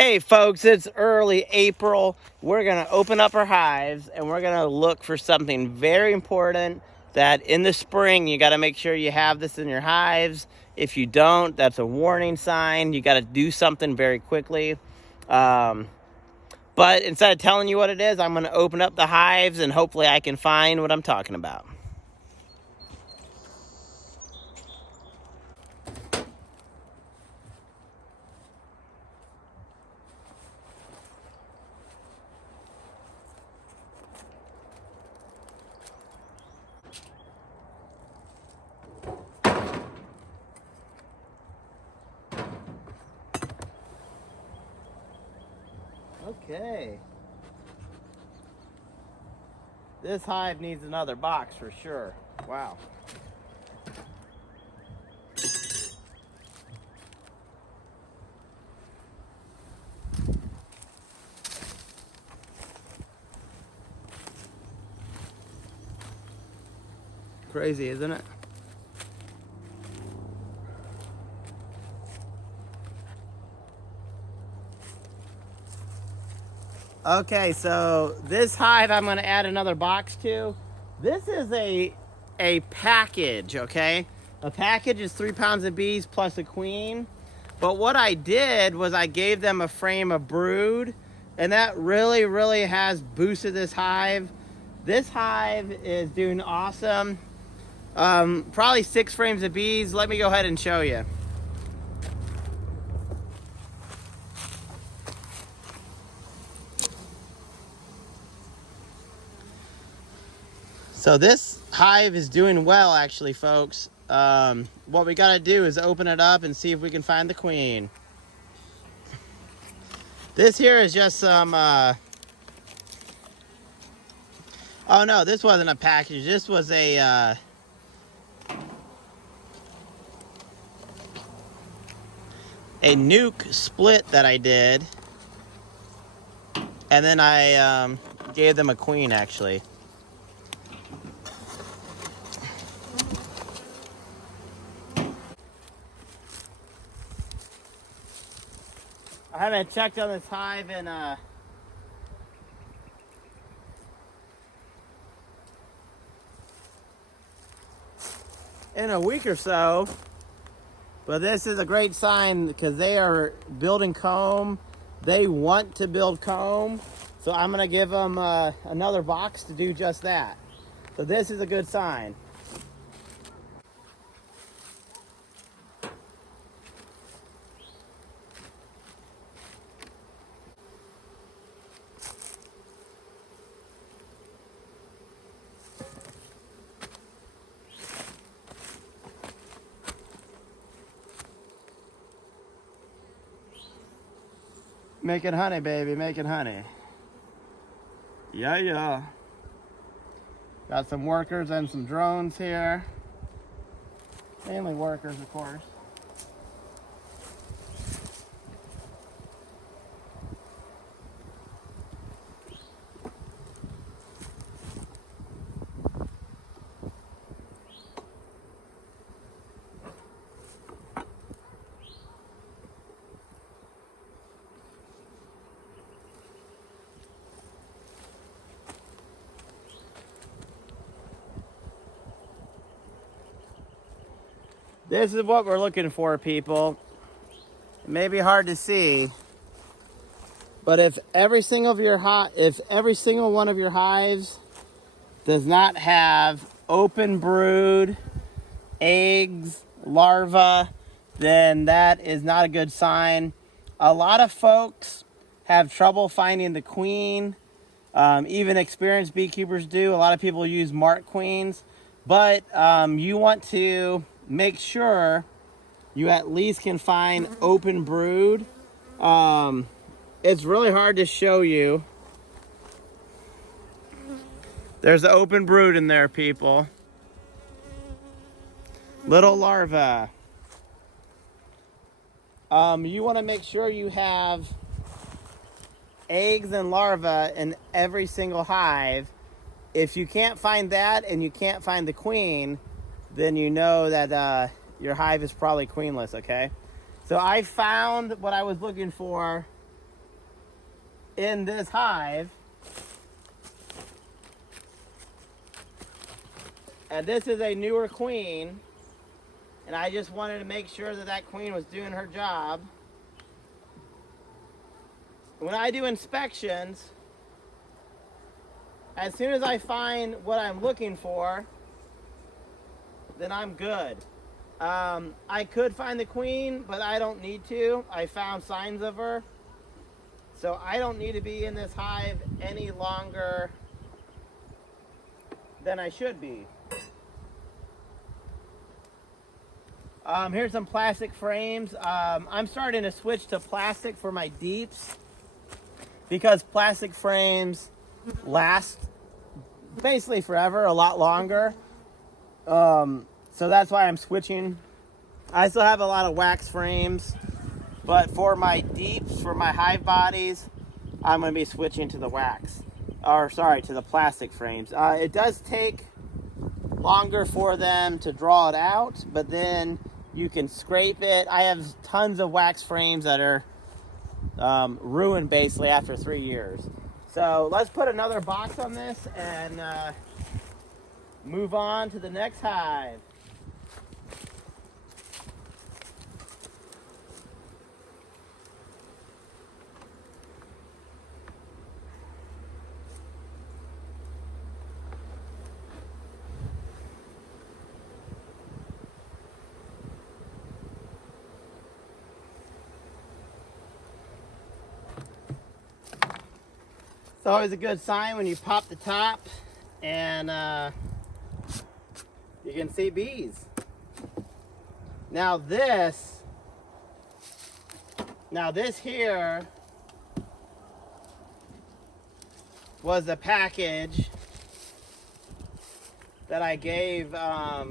Hey folks, it's early April. We're gonna open up our hives and we're gonna look for something very important that in the spring you gotta make sure you have this in your hives. If you don't, that's a warning sign. You gotta do something very quickly. But instead of telling you what it is, I'm gonna open up the hives and hopefully I can find what I'm talking about. Okay. This hive needs another box for sure. Wow. Crazy, isn't it? Okay, so this hive I'm gonna add another box to. This is a package, okay? A package is 3 pounds of bees plus a queen. But what I did was I gave them a frame of brood, and that really has boosted this hive. This hive is doing awesome. Probably 6 frames of bees. Let me go ahead and show you. So this hive is doing well, actually, folks. What we gotta do is open it up and see if we can find the queen. This here is just some, oh no, this wasn't a package. This was a nuke split that I did. And then I gave them a queen, actually. I haven't checked on this hive in a week or so, but this is a great sign because they are building comb. They want to build comb, so I'm gonna give them another box to do just that. So this is a good sign. Making honey, baby, making honey. Yeah. Got some workers and some drones here. Mainly workers, of course. This is what we're looking for, people. It may be hard to see, but if every single one of your hives does not have open brood, eggs, larvae, then that is not a good sign. A lot of folks have trouble finding the queen. Even experienced beekeepers do. A lot of people use marked queens, but you want to make sure you at least can find open brood. It's really hard to show you. There's the open brood in there, people. Little larvae. You want to make sure you have eggs and larvae in every single hive. If you can't find that and you can't find the queen, then you know that your hive is probably queenless, okay? So I found what I was looking for in this hive. And this is a newer queen. And I just wanted to make sure that that queen was doing her job. When I do inspections, as soon as I find what I'm looking for, then I'm good. I could find the queen, but I don't need to. I found signs of her. So I don't need to be in this hive any longer than I should be. Here's some plastic frames. I'm starting to switch to plastic for my deeps because plastic frames last basically forever, a lot longer. So that's why I'm switching. I still have a lot of wax frames, but for my deeps, for my hive bodies, I'm going to be switching to the wax, or sorry, to the plastic frames. It does take longer for them to draw it out, but then you can scrape it. I have tons of wax frames that are ruined basically after 3 years. So let's put another box on this and move on to the next hive. It's always a good sign when you pop the top and you can see bees. Now this here was a package that I gave a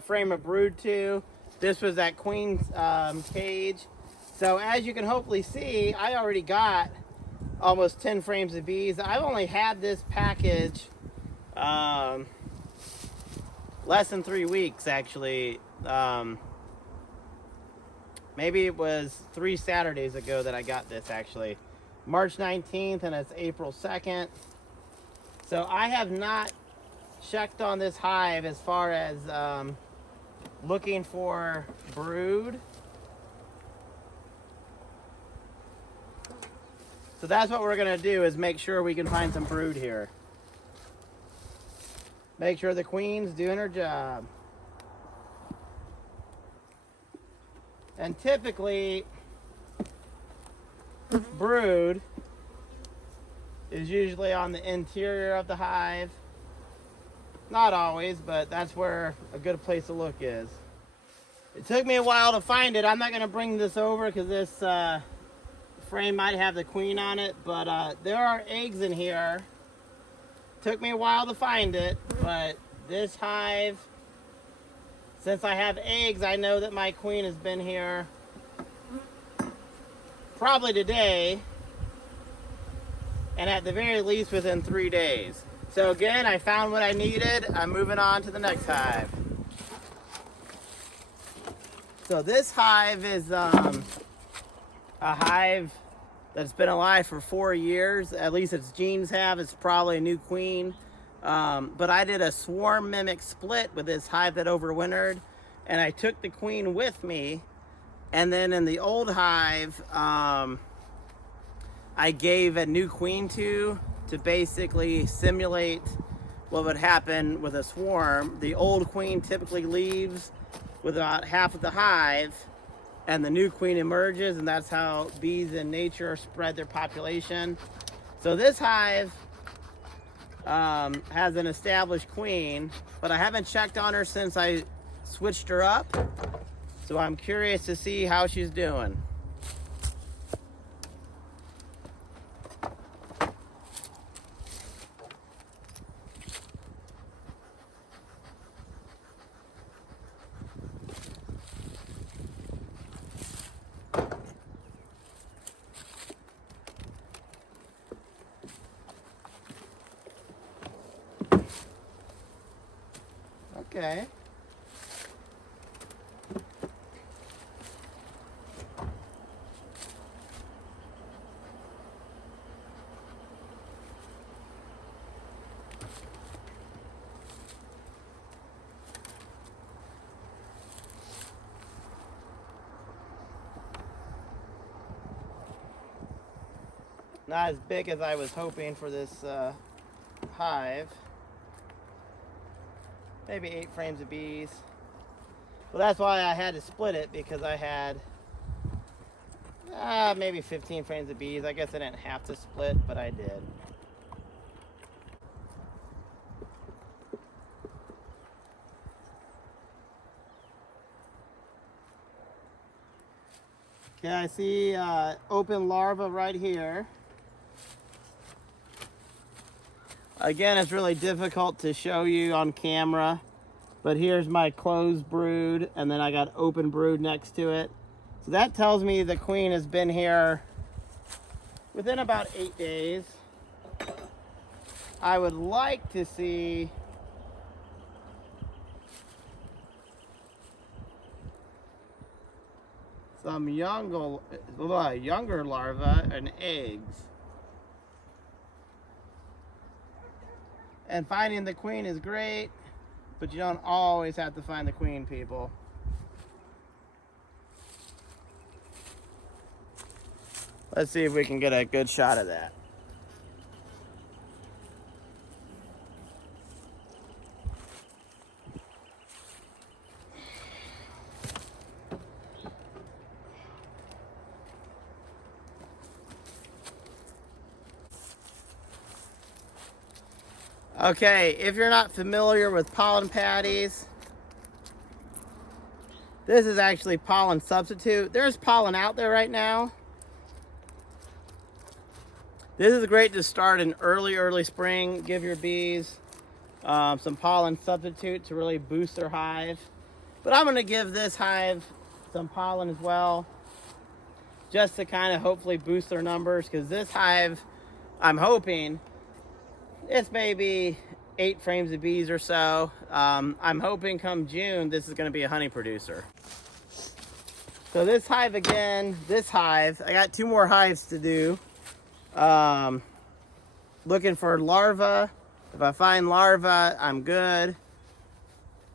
frame of brood to. This was that queen's cage. So as you can hopefully see, I already got almost 10 frames of bees. I've only had this package less than 3 weeks actually. Maybe it was 3 Saturdays ago that I got this actually. March 19th and it's April 2nd. So I have not checked on this hive as far as looking for brood. So that's what we're gonna do, is make sure we can find some brood here. Make sure the queen's doing her job. And typically, brood is usually on the interior of the hive. Not always, but that's where a good place to look is. It took me a while to find it. I'm not gonna bring this over because this frame might have the queen on it, but there are eggs in here. Took me a while to find it, but this hive, since I have eggs, I know that my queen has been here probably today, and at the very least within 3 days. So again, I found what I needed. I'm moving on to the next hive. So this hive is a hive that's been alive for 4 years. At least its genes have. It's probably a new queen. But I did a swarm mimic split with this hive that overwintered, and I took the queen with me. And then in the old hive, I gave a new queen to basically simulate what would happen with a swarm. The old queen typically leaves with about half of the hive, and the new queen emerges, and that's how bees in nature spread their population. So this hive has an established queen, but I haven't checked on her since I switched her up. So I'm curious to see how she's doing. Okay. Not as big as I was hoping for this hive. Maybe 8 frames of bees. Well, that's why I had to split it, because I had maybe 15 frames of bees. I guess I didn't have to split, but I did. Okay, I see open larva right here. Again, it's really difficult to show you on camera, but here's my closed brood, and then I got open brood next to it. So that tells me the queen has been here within about 8 days. I would like to see some younger larvae and eggs. And finding the queen is great, but you don't always have to find the queen, people. Let's see if we can get a good shot of that. Okay, if you're not familiar with pollen patties, this is actually pollen substitute. There's pollen out there right now. This is great to start in early spring. Give your bees some pollen substitute to really boost their hive. But I'm gonna give this hive some pollen as well, just to kind of hopefully boost their numbers, because this hive, I'm hoping, it's maybe 8 frames of bees or so. I'm hoping come June, this is gonna be a honey producer. So this hive again, I got 2 more hives to do. Looking for larvae. If I find larvae, I'm good.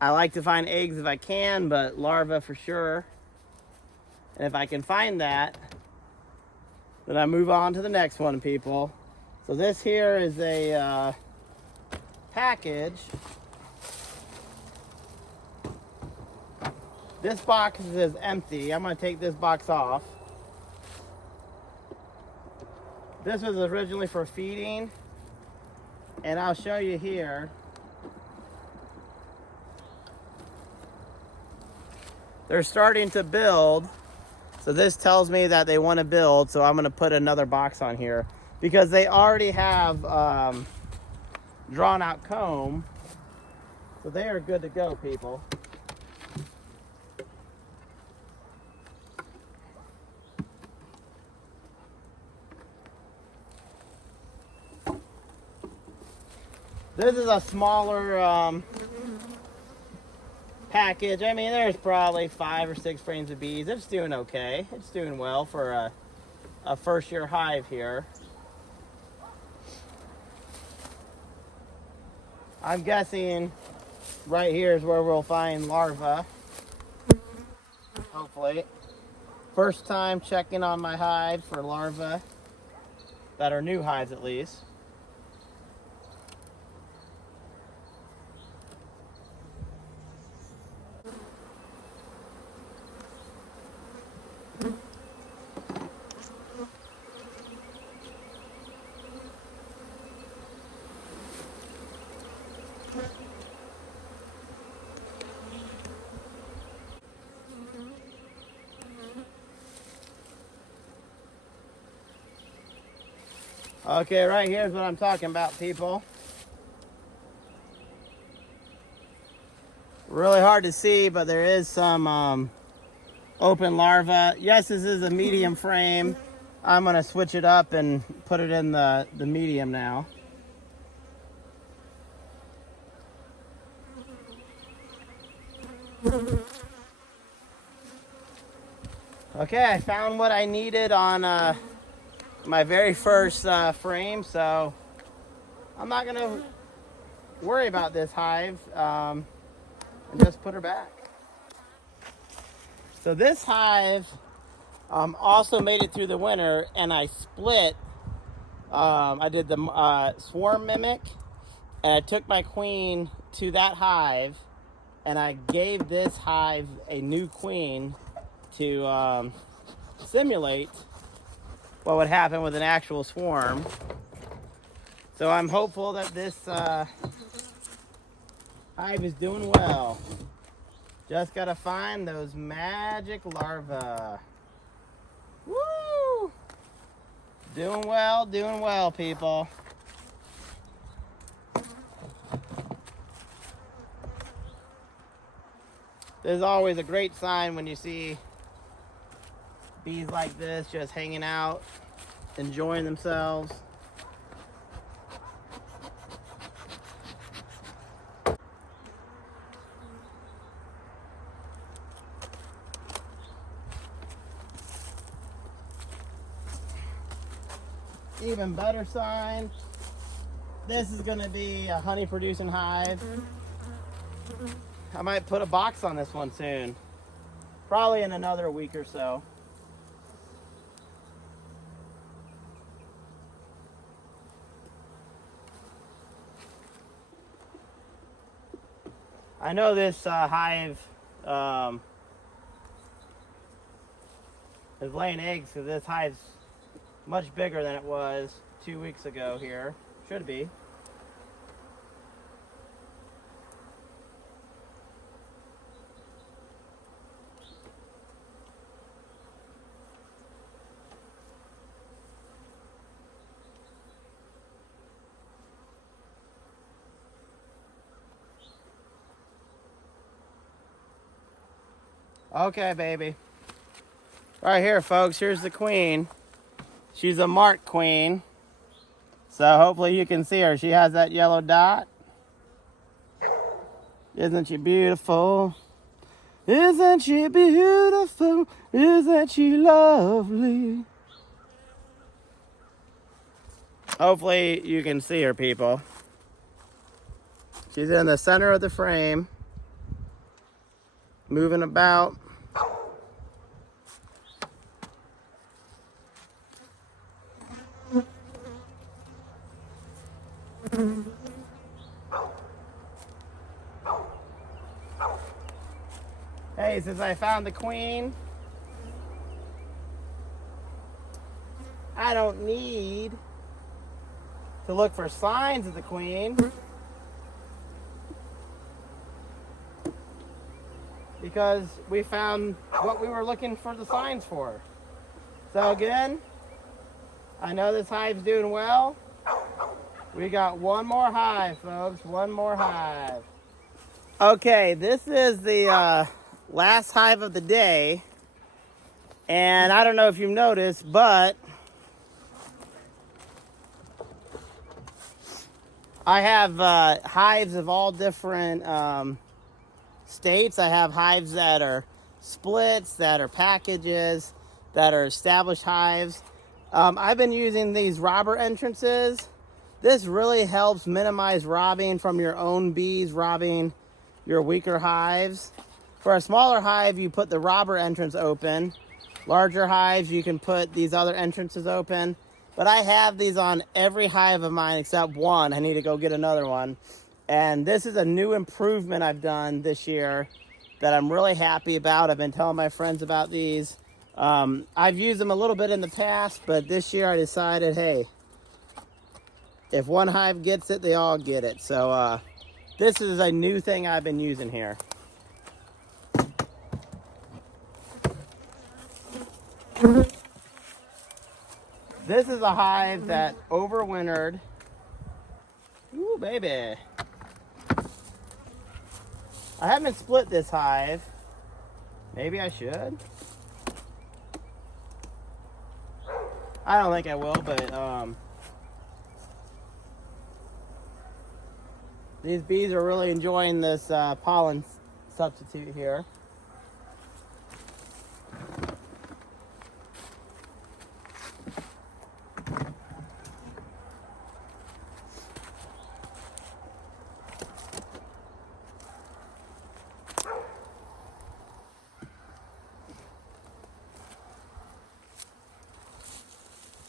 I like to find eggs if I can, but larvae for sure. And if I can find that, then I move on to the next one, people. So this here is a package. This box is empty. I'm going to take this box off. This was originally for feeding, and I'll show you here. They're starting to build, so this tells me that they want to build, so I'm going to put another box on here, because they already have drawn out comb, so they are good to go, people. This is a smaller package. I mean, there's probably 5 or 6 frames of bees. It's doing okay. It's doing well for a first-year hive here. I'm guessing right here is where we'll find larvae. Hopefully. First time checking on my hive for larvae that are new hives, at least. Okay, right here's what I'm talking about, people. Really hard to see, but there is some open larvae. Yes, this is a medium frame. I'm gonna switch it up and put it in the medium now. Okay, I found what I needed on my very first frame, so I'm not gonna worry about this hive and just put her back. So this hive also made it through the winter, and I split I did the swarm mimic, and I took my queen to that hive, and I gave this hive a new queen to simulate what would happen with an actual swarm. So I'm hopeful that this hive is doing well. Just gotta find those magic larvae. Woo! Doing well, people. This is always a great sign when you see bees like this just hanging out, enjoying themselves. Even better sign, this is going to be a honey producing hive. I might put a box on this one soon, probably in another week or so. I know this hive is laying eggs because this hive's much bigger than it was 2 weeks ago here. Should be. Okay, baby. Right here, folks, here's the queen. She's a marked queen. So hopefully you can see her. She has that yellow dot. Isn't she beautiful? Isn't she beautiful? Isn't she lovely? Hopefully you can see her, people. She's in the center of the frame, moving about. Hey, since I found the queen, I don't need to look for signs of the queen, because we found what we were looking for the signs for. So again, I know this hive's doing well. We got one more hive, folks, one more hive. Okay, this is the last hive of the day. And I don't know if you've noticed, but I have hives of all different states. I have hives that are splits, that are packages, that are established hives. I've been using these robber entrances. This really helps minimize robbing from your own bees, robbing your weaker hives. For a smaller hive, you put the robber entrance open. Larger hives, you can put these other entrances open. But I have these on every hive of mine except one. I need to go get another one. And this is a new improvement I've done this year that I'm really happy about. I've been telling my friends about these. I've used them a little bit in the past, but this year I decided, hey, if one hive gets it, they all get it. So this is a new thing I've been using here. This is a hive that overwintered. Ooh, baby. I haven't split this hive. Maybe I should. I don't think I will, but these bees are really enjoying this pollen substitute here.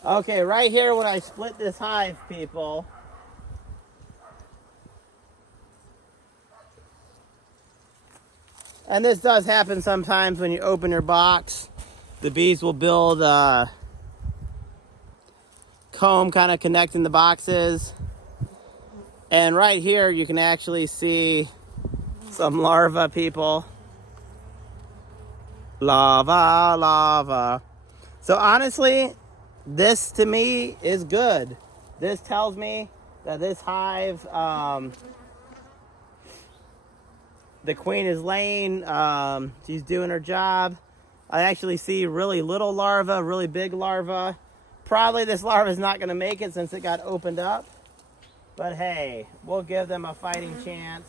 Okay, right here when I split this hive, people, and this does happen sometimes when you open your box, the bees will build a comb kind of connecting the boxes. And right here you can actually see some larvae, people. Lava. So honestly, this to me is good. This tells me that this hive, the queen is laying, she's doing her job. I actually see really little larvae, really big larvae. Probably this larva is not going to make it since it got opened up. But hey, we'll give them a fighting chance.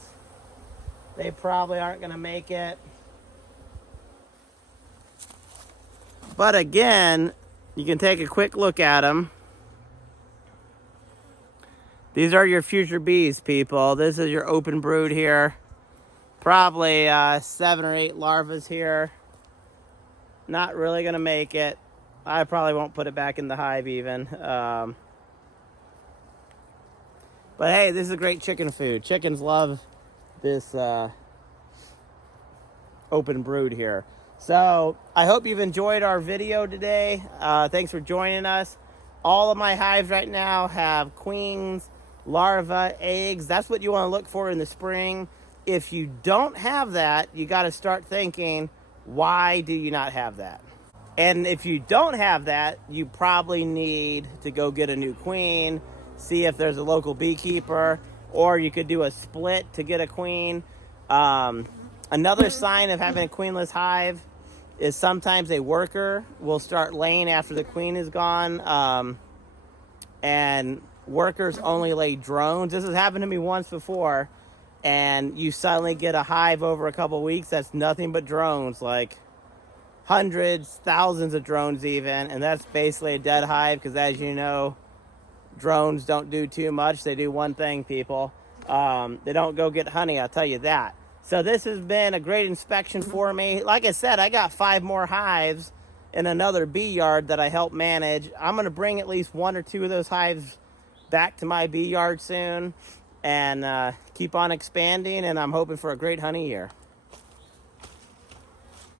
They probably aren't going to make it. But again, you can take a quick look at them. These are your future bees, people. This is your open brood here. Probably 7 or 8 larvae here. Not really going to make it. I probably won't put it back in the hive even. But hey, this is great chicken food. Chickens love this open brood here. So I hope you've enjoyed our video today. Thanks for joining us. All of my hives right now have queens, larvae, eggs. That's what you want to look for in the spring. If you don't have that, you got to start thinking, why do you not have that? And if you don't have that, you probably need to go get a new queen, see if there's a local beekeeper, or you could do a split to get a queen. Another sign of having a queenless hive is sometimes a worker will start laying after the queen is gone. And workers only lay drones. This has happened to me once before. And you suddenly get a hive over a couple weeks that's nothing but drones, like hundreds, thousands of drones even. And that's basically a dead hive because, as you know, drones don't do too much. They do one thing, people. They don't go get honey, I'll tell you that. So this has been a great inspection for me. Like I said, I got 5 more hives in another bee yard that I help manage. I'm going to bring at least 1 or 2 of those hives back to my bee yard soon and keep on expanding, and I'm hoping for a great honey year.